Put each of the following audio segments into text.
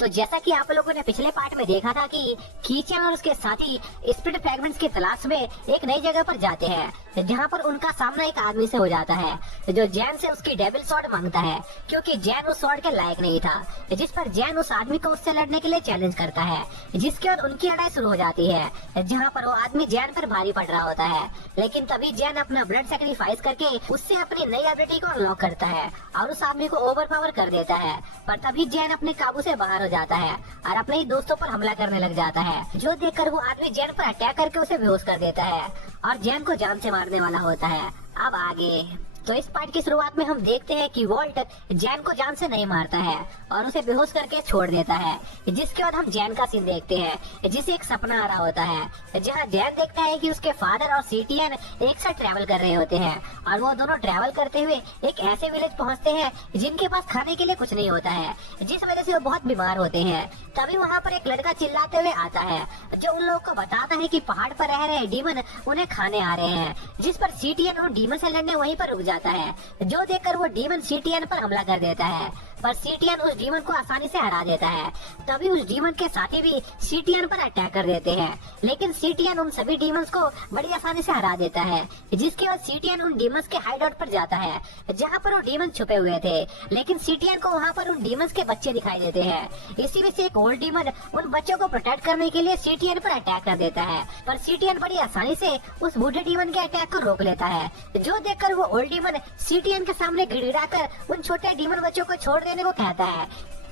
तो जैसा कि आप लोगों ने पिछले पार्ट में देखा था कि कीचेन और उसके साथी स्पिरिट फ्रैगमेंट्स की तलाश में एक नई जगह पर जाते हैं जहां पर उनका सामना एक आदमी से हो जाता है जो जैन से उसकी डेविल स्वॉर्ड मांगता है क्योंकि जैन उस स्वॉर्ड के लायक नहीं था। जिस पर जैन उस आदमी को उससे लड़ने के लिए चैलेंज करता है, जिसके बाद उनकी लड़ाई शुरू हो जाती है जहां पर वो आदमी जैन पर भारी पड़ रहा होता है। लेकिन तभी जैन अपना ब्लड सेक्रीफाइस करके उससे अपनी नई एबिलिटी को अनलॉक करता है और उस आदमी को ओवरपावर कर देता है। पर तभी जैन अपने काबू से बाहर हो जाता है और अपने ही दोस्तों पर हमला करने लग जाता है, जो देखकर वो आदमी जैन पर अटैक करके उसे बेहोश कर देता है और जैन को जान से मारने वाला होता है। अब आगे तो इस पार्ट की शुरुआत में हम देखते हैं कि वॉल्ट जैन को जान से नहीं मारता है और उसे बेहोश करके छोड़ देता है। जिसके बाद हम जैन का सीन देखते हैं जिसे एक सपना आ रहा होता है जहां जैन देखता है कि उसके फादर और सीटीएन एक साथ ट्रैवल कर रहे होते हैं और वो दोनों ट्रैवल करते हुए एक ऐसे विलेज पहुंचते हैं जिनके पास खाने के लिए कुछ नहीं होता है, जिस वजह से वो बहुत बीमार होते हैं। तभी वहाँ पर एक लड़का चिल्लाते हुए आता है जो उन लोगों को बताता है कि पहाड़ पर रह रहे डीमन उन्हें खाने आ रहे हैं। जिस पर सीटीएन उन डीमन से लड़ने वहीं पर रुक जाता है, जो देखकर वो डीमन सीटीएन पर हमला कर देता है। पर सीटीएन उस डीमन को आसानी से हरा देता है। तभी उस डीमन के साथी भी सीटीएन पर अटैक कर देते हैं, लेकिन सीटीएन उन सभी डीमंस को बड़ी आसानी से हरा देता है। जिसके बाद सीटीएन उन डीमंस के हाइडआउट पर जाता है जहां पर वो डीमन छुपे हुए थे, लेकिन सीटीएन को वहां पर उन डीमंस के बच्चे दिखाई देते हैं। इसी में से एक ओल्ड डीमन उन बच्चों को प्रोटेक्ट करने के लिए सीटीएन पर अटैक कर देता है, पर सीटीएन बड़ी आसानी से उस बूढ़े डीमन के अटैक को रोक लेता है, जो देखकर वो ओल्ड डीमन सीटीएन के सामने गिड़गिड़ाकर उन छोटे डीमन बच्चों को छोड़ देने को कहता है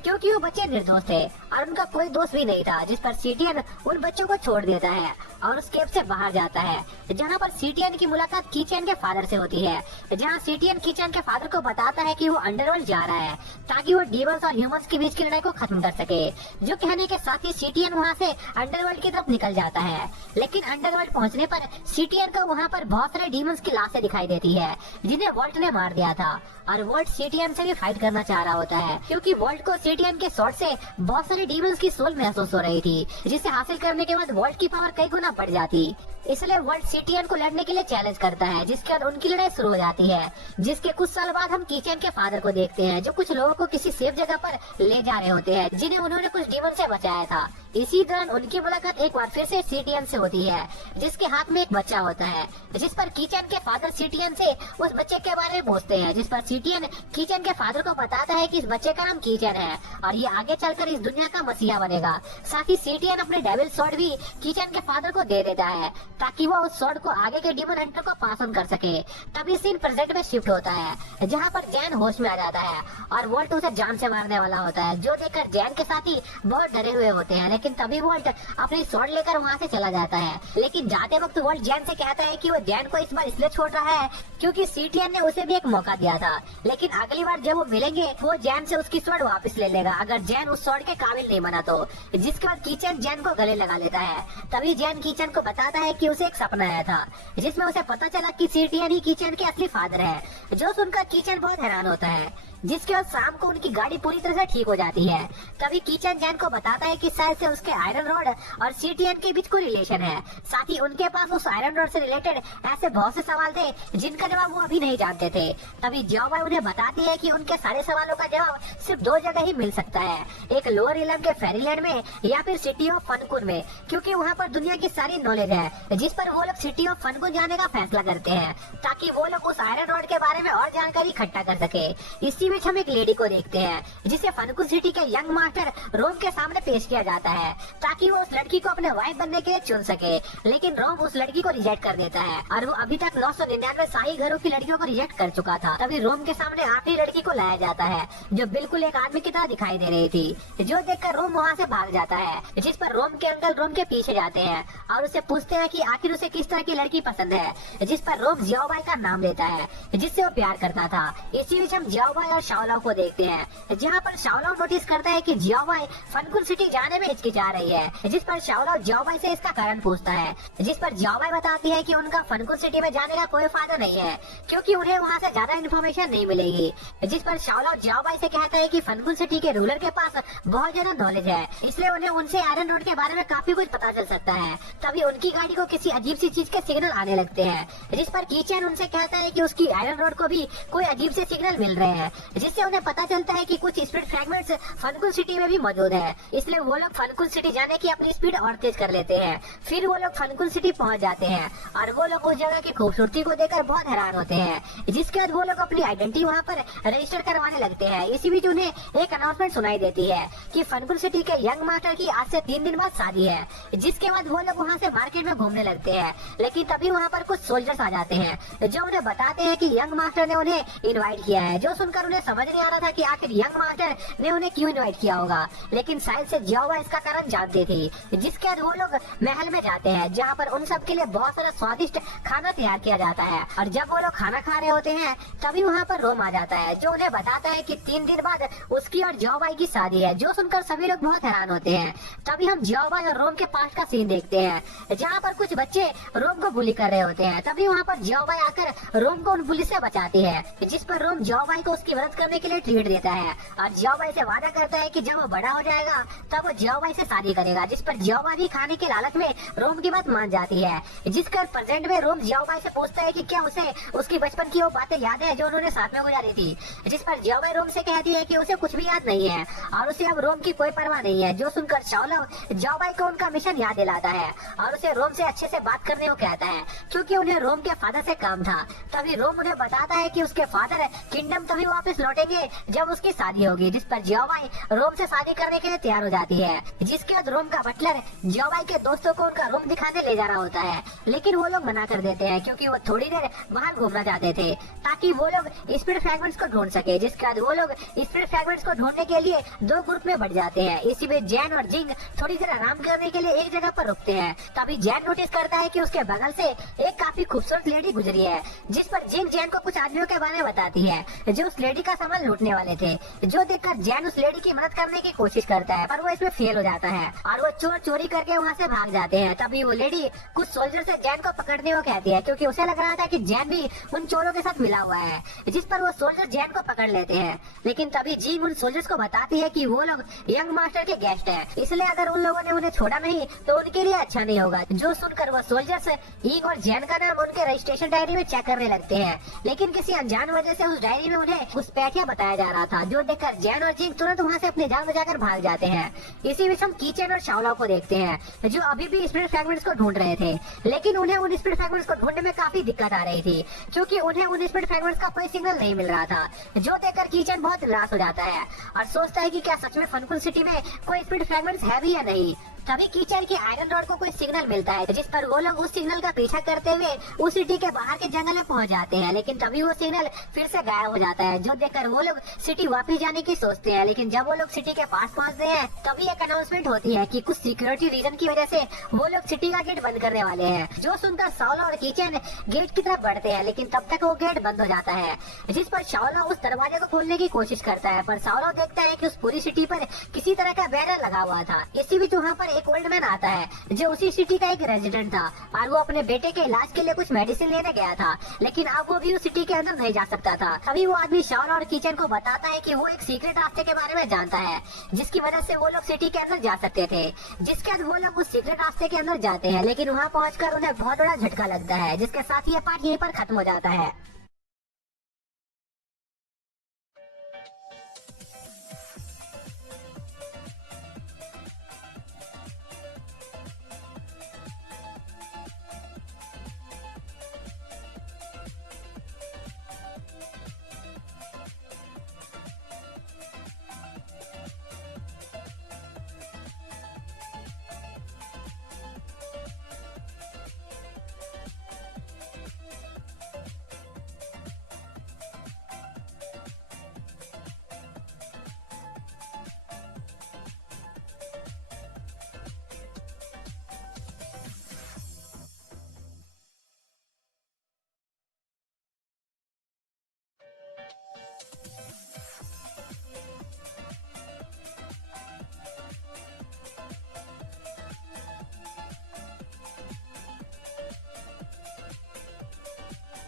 क्योंकि वो बच्चे निर्दोष थे और उनका कोई दोस्त भी नहीं था। जिस पर सीटीएन उन बच्चों को छोड़ देता है और उस केव से बाहर जाता है, जहां पर सीटीएन की मुलाकात कीचेन के फादर से होती है। जहां सीटीएन कीचेन के फादर को बताता है कि वो अंडरवर्ल्ड जा रहा है ताकि वो डीमंस और ह्यूमंस के बीच की लड़ाई को खत्म कर सके। जो कहने के साथ ही सीटीएन वहां से अंडरवर्ल्ड की तरफ निकल जाता है, लेकिन अंडरवर्ल्ड पहुंचने पर सीटीएन को वहां पर बहुत सारे डीमंस की लाशें दिखाई देती है जिन्हें वॉल्ट ने मार दिया था और वॉल्ट सीटीएन से भी फाइट करना चाह रहा होता है क्योंकि वॉल्ट को सीटीएन के शॉट से बहुत सारे डीमंस की सोल महसूस हो रही थी, जिसे हासिल करने के बाद वॉल्ट की पावर कई गुना बढ़ जाती। इसलिए वॉल्ट सीटीएन को लड़ने के लिए चैलेंज करता है, जिसके बाद उनकी लड़ाई शुरू हो जाती है। जिसके कुछ साल बाद हम कीचेन के फादर को देखते हैं जो कुछ लोगों को किसी सेफ जगह पर ले जा रहे होते हैं जिन्हें उन्होंने कुछ डीमन से बचाया था। इसी दौरान उनकी मुलाकात एक बार फिर से सीटीएन से होती है जिसके हाथ में एक बच्चा होता है, जिस पर कीचेन के फादर सीटीएन से उस बच्चे के बारे में पूछते हैं। जिस पर सीटीएन कीचेन के फादर को बताता है कि इस बच्चे का नाम कीचेन है और ये आगे चलकर इस दुनिया का मसीहा बनेगा। साथ ही सीटीएन अपने डेविल स्वॉर्ड भी कीचेन के फादर को दे देता है ताकि वो उस स्वॉर्ड को आगे के डीमन हंटर को पास ऑन कर सके। तभी सीन प्रेजेंट में शिफ्ट होता है जहाँ पर जैन होश में आ जाता है और वॉल्ट उसे जान से मारने वाला होता है, जो देखकर जैन के साथी बहुत डरे हुए होते हैं। लेकिन तभी वॉल्ट अपनी स्वॉर्ड लेकर वहाँ से चला जाता है, लेकिन जाते वक्त वॉल्ट जैन से कहता है कि वो जैन को इस बार इसलिए छोड़ रहा है क्योंकि सीटीएन ने उसे भी एक मौका दिया था, लेकिन अगली बार जब वो मिलेंगे वो जैन से उसकी स्वॉर्ड वापस ले लेगा अगर जैन उस स्वॉर्ड के काबिल नहीं बना तो। जिसके बाद कीचेन जैन को गले लगा लेता है। तभी जैन कीचेन को बताता है कि उसे एक सपना आया था जिसमें उसे पता चला कि सीटीएन ही कीचेन के असली फादर है, जो सुनकर कीचेन बहुत हैरान होता है। जिसके बाद शाम को उनकी गाड़ी पूरी तरह से ठीक हो जाती है। तभी कीचेन जैन को बताता है कि शायद से उसके आयरन रॉड और सीटीएन के बीच कोई रिलेशन है। साथ ही उनके पास उस आयरन रॉड से रिलेटेड ऐसे बहुत से सवाल थे जिनका जवाब वो अभी नहीं जानते थे। तभी जियाओबाई उन्हें बताती है कि उनके सारे सवालों का जवाब सिर्फ दो जगह ही मिल सकता है, एक लोअर इलम के फेरीलैंड में या फिर सिटी ऑफ फनकुन में, क्योंकि वहाँ पर दुनिया की सारी नॉलेज है। जिस पर वो लोग सिटी ऑफ फनकुन जाने का फैसला करते हैं ताकि वो लोग उस आयरन रॉड के बारे में और जानकारी इकट्ठा कर सके। इसी बीच हम एक लेडी को देखते हैं जिसे फनकुन सिटी के यंग मास्टर रोम के सामने पेश किया जाता है ताकि वो उस लड़की को अपने वाइफ बनने के लिए चुन सके, लेकिन रोम उस लड़की को रिजेक्ट कर देता है और वो अभी तक 999 शाही घरों की लड़कियों को रिजेक्ट कर चुका था। तभी रोम के सामने आखिरी लड़की को लाया जाता है जो बिल्कुल एक आदमी की तरह दिखाई दे रही थी, जो देखकर रोम वहाँ से भाग जाता है। जिस पर रोम के अंकल रोम के पीछे जाते हैं और उसे पूछते हैं कि आखिर उसे किस तरह की लड़की पसंद है, जिस पर रोम जियाओबाई का नाम लेता है जिससे वो प्यार करता था। इसी बीच हम जियाओबाई और शाओलाओ को देखते हैं जहाँ पर शाओलाओ नोटिस करता है कि जियाओबाई फनकुन सिटी जाने में हिचकिचा रही है, जिस पर शाओलाओ जियाओबाई से इसका कारण पूछता है। जिस पर जियाओबाई बताती है कि उनका फनकुन सिटी में जाने का कोई फायदा नहीं है क्योंकि उन्हें वहाँ से ज्यादा इन्फॉर्मेशन नहीं मिलेगी। जिस पर शाओलाओ जियाओबाई से कहता है कि फनकुन सिटी के रूलर के पास बहुत ज्यादा नॉलेज है, इसलिए उन्हें उनसे आयरन रोड के बारे में काफी कुछ पता चल सकता है। तभी उनकी गाड़ी को किसी अजीब सी चीज के सिग्नल आने लगते हैं, जिस पर कीचेन उनसे कहता है कि उसकी आयरन रोड को भी कोई अजीब से सिग्नल मिल रहे हैं, जिससे उन्हें पता चलता है कि कुछ स्पीड फ्रैगमेंट्स फनकुल सिटी में भी मौजूद है। इसलिए वो लोग फनकुल सिटी जाने की अपनी स्पीड और तेज कर लेते हैं। फिर वो लोग फनकुल सिटी पहुंच जाते हैं और वो लोग उस जगह की खूबसूरती को देखकर बहुत हैरान होते हैं, जिसके बाद वो लोग अपनी आइडेंटिटी वहाँ पर रजिस्टर करवाने लगते हैं। इसी बीच उन्हें एक अनाउंसमेंट सुनाई देती है कि फनकुल सिटी के यंग मास्टर की आज से 3 दिन बाद शादी है। जिसके बाद वो लोग वहाँ से मार्केट में घूमने लगते हैं, लेकिन तभी वहाँ पर कुछ सोल्जर्स आ जाते हैं जो उन्हें बताते हैं कि यंग मास्टर ने उन्हें इनवाइट किया है। जो सुनकर उन्हें समझ नहीं आ रहा था कि आखिर यंग मास्टर ने उन्हें क्यों इनवाइट किया होगा, लेकिन शायद से जियावा इसका कारण जानती थी। जिसके बाद वो लोग महल में जाते हैं जहाँ पर उन सब के लिए बहुत सारा स्वादिष्ट खाना तैयार किया जाता है। और जब वो लोग खाना खा रहे होते हैं तभी वहाँ पर रोम आ जाता है, जो उन्हें बताता है कि 3 दिन बाद उसकी और जियावाई की शादी है। जो सुनकर सभी लोग बहुत हैरान होते हैं। तभी हम जियावाई और रोम के पास का सीन देखते हैं जहाँ पर कुछ बच्चे रोम को बुली कर रहे होते हैं। तभी वहाँ पर जियावाई आकर रोम को उन बुली से बचाती है, जिस पर रोम जियावाई को उसकी मदद करने के लिए ट्रीट देता है और जियावाई से वादा करता है कि जब वो बड़ा हो जाएगा तब वो जियावाई से शादी करेगा। जिस पर जियावाई भी खाने के लालच में रोम की बात मान जाती है। जिसकर प्रेजेंट में रोम जियावाई से पूछता है कि क्या उसे उसकी बचपन की वो बातें याद है जो उन्होंने साथ में गुजारी थी। जिस पर जियावाई रोम से कहती है कि उसे कुछ भी याद नहीं है और उसे अब रोम की कोई परवाह नहीं है। जो सुनकर शाओलव जियावाई को उनका मिशन याद दिलाता है और उसे रोम से अच्छे से बात करने को कहता है, क्योंकि उन्हें रोम के फादर से काम था। तभी रोम उन्हें बताता है कि उसके फादर किंगडम तभी वापस लौटेंगे जब उसकी शादी होगी। जिस पर जियावाई रोम से शादी करने के लिए तैयार हो जाती है। जिसके बाद रोम का बटलर जियावाई के दोस्तों को उनका रूम दिखाने ले जा रहा होता है, लेकिन वो लोग मना कर देते हैं क्योंकि वो थोड़ी देर बाहर घूमना चाहते थे ताकि वो लोग स्पीड फ्रैगमेंट्स को ढूंढ सके। जिसके बाद वो लोग स्पीड फ्रैगमेंट्स को ढूंढने के लिए 2 ग्रुप में बढ़ जाते हैं। इसी में जैन और जिंग थोड़ी देर आराम करने के लिए एक जगह पर रुकते हैं। तभी जैन नोटिस करता है कि उसके बगल से एक काफी खूबसूरत लेडी गुजरी है। जिस पर जिंग जैन को कुछ आदमियों के बारे में बताती है जो उस लेडी का सामान लूटने वाले थे। जो देखकर जैन उस लेडी की मदद करने की कोशिश करता है, पर वो इसमें फेल हो जाता है और वो चोर चोरी करके वहाँ से भाग जाते हैं। तभी वो लेडी कुछ सोल्जर से जैन को पकड़ने को कहती है, क्योंकि उसे लग रहा था कि जैन भी उन चोरों के साथ मिला हुआ है। जिस पर वो सोल्जर जैन को पकड़ लेते हैं, लेकिन तभी जिंग उन सोल्जर्स को बताती है कि वो लोग यंग मास्टर के गेस्ट हैं, इसलिए अगर उन लोगों ने उन्हें छोड़ा नहीं तो उनके लिए अच्छा नहीं होगा। जो सुनकर वो सोल्जर्स इंग और जैन का नाम उनके रजिस्ट्रेशन डायरी में चेक करने लगते हैं, लेकिन किसी अनजान वजह से उस डायरी में उन्हें घुसपैठिया बताया जा रहा था। जो देखकर जैन और जिंग तुरंत वहाँ से अपनी जान बचाकर भाग जाते हैं। इसी बीच हम कीचेन और शाओलव को देखते हैं जो अभी भी स्पीड फ्रैगमेंट्स को ढूंढ रहे थे, लेकिन उन्हें उन स्पीड फ्रैगमेंट्स को ढूंढने में काफी दिक्कत आ रही थी क्योंकि उन्हें उन स्पीड फ्रैगमेंट्स का कोई सिग्नल नहीं मिल रहा था। जो देखकर कीचेन बहुत निराश हो जाता है और सोचता है कि क्या सच में फनकुल सिटी में कोई स्पीड फ्रैगमेंट्स है भी या नहीं। तभी कीचन की आयरन रॉड को कोई सिग्नल मिलता है, जिस पर वो लोग उस सिग्नल का पीछा करते हुए उस सिटी के बाहर के जंगल में पहुंच जाते हैं, लेकिन तभी वो सिग्नल फिर से गायब हो जाता है। जो देखकर वो लोग सिटी वापस जाने की सोचते हैं, लेकिन जब वो लोग सिटी के पास पहुंचते हैं तभी एक अनाउंसमेंट होती है कि कुछ सिक्योरिटी रीजन की वजह से वो लोग सिटी का गेट बंद करने वाले हैं। जो सुनकर शाओलव और कीचन गेट की तरफ बढ़ते हैं, लेकिन तब तक वो गेट बंद हो जाता है। जिस पर शाओलव उस दरवाजे को खोलने की कोशिश करता है, पर शाओलव देखता है कि उस पूरी सिटी पर किसी तरह का बैनर लगा हुआ था। इसी बीच वहाँ पर एक ओल्ड मैन आता है जो उसी सिटी का एक रेजिडेंट था और वो अपने बेटे के इलाज के लिए कुछ मेडिसिन लेने गया था, लेकिन अब वो भी उस सिटी के अंदर नहीं जा सकता था। तभी वो आदमी शाओलव और कीचन को बताता है कि वो एक सीक्रेट रास्ते के बारे में जानता है जिसकी वजह से वो लोग सिटी के अंदर जा सकते थे। जिसके बाद वो लोग उस सीक्रेट रास्ते के अंदर जाते हैं, लेकिन वहाँ पहुंचकर उन्हें बहुत बड़ा झटका लगता है, जिसके साथ ये पार्ट यहीं पर खत्म हो जाता है।